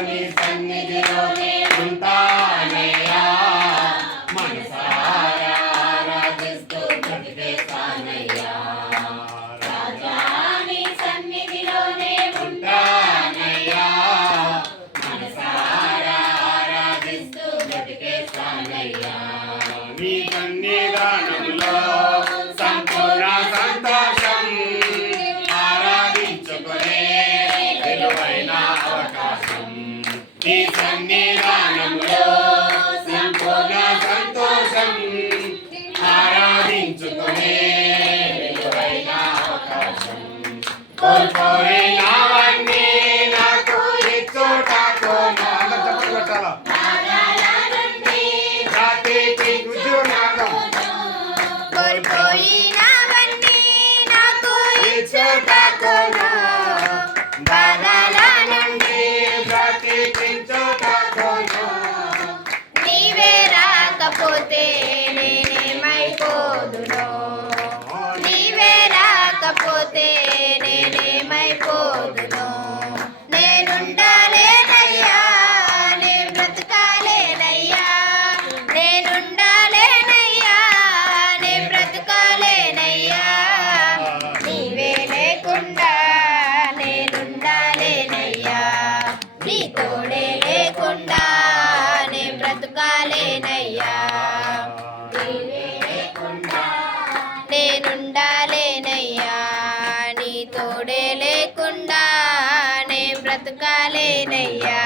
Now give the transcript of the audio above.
నీ సన్నిధిలోనే ఉంటానయ్యా మనసారా ఆరాధిస్తూ బ్రతికేస్తానయ్యా రాజా నీ సన్నిధిలోనే ఉంటానయ్యా మనసారా ఆరాధిస్తూ బ్రతికేస్తానయ్యా నీ సన్నిధానంలో సంపూర్ణ సంతోషం ఆరాధించుకునే విలువైన అవకాశం నీ సన్నిధానంలో సంపూర్ణ సంతోషం ఆరాధించుకునే విలువైన అవకాశం కోల్పోయినవన్నీ నాకు ఇచ్చుటకు కోల్పోయినవన్నీ నాకు ఇచ్చుటకును బాధల నుండి బ్రతికించుటకును నీవే రాకపోతే నేనేమైపోదును నీవే రాకపోతే నేనేమైపోదును నేనుండాలేనయ్యా నే బ్రతకాలేనయ్యా నేనుండాలేనయ్యా నే బ్రతకాలేనయ్యా నీవే లేకుండా నేనుండాలేనయ్యా నీ తోడే లేకుండా నే బ్రతకాలేనయ్యా నీవే లేకుండా నేనుండాలేనయ్యా నీ తోడే లేకుండా నే బ్రతకాలేనయ్యా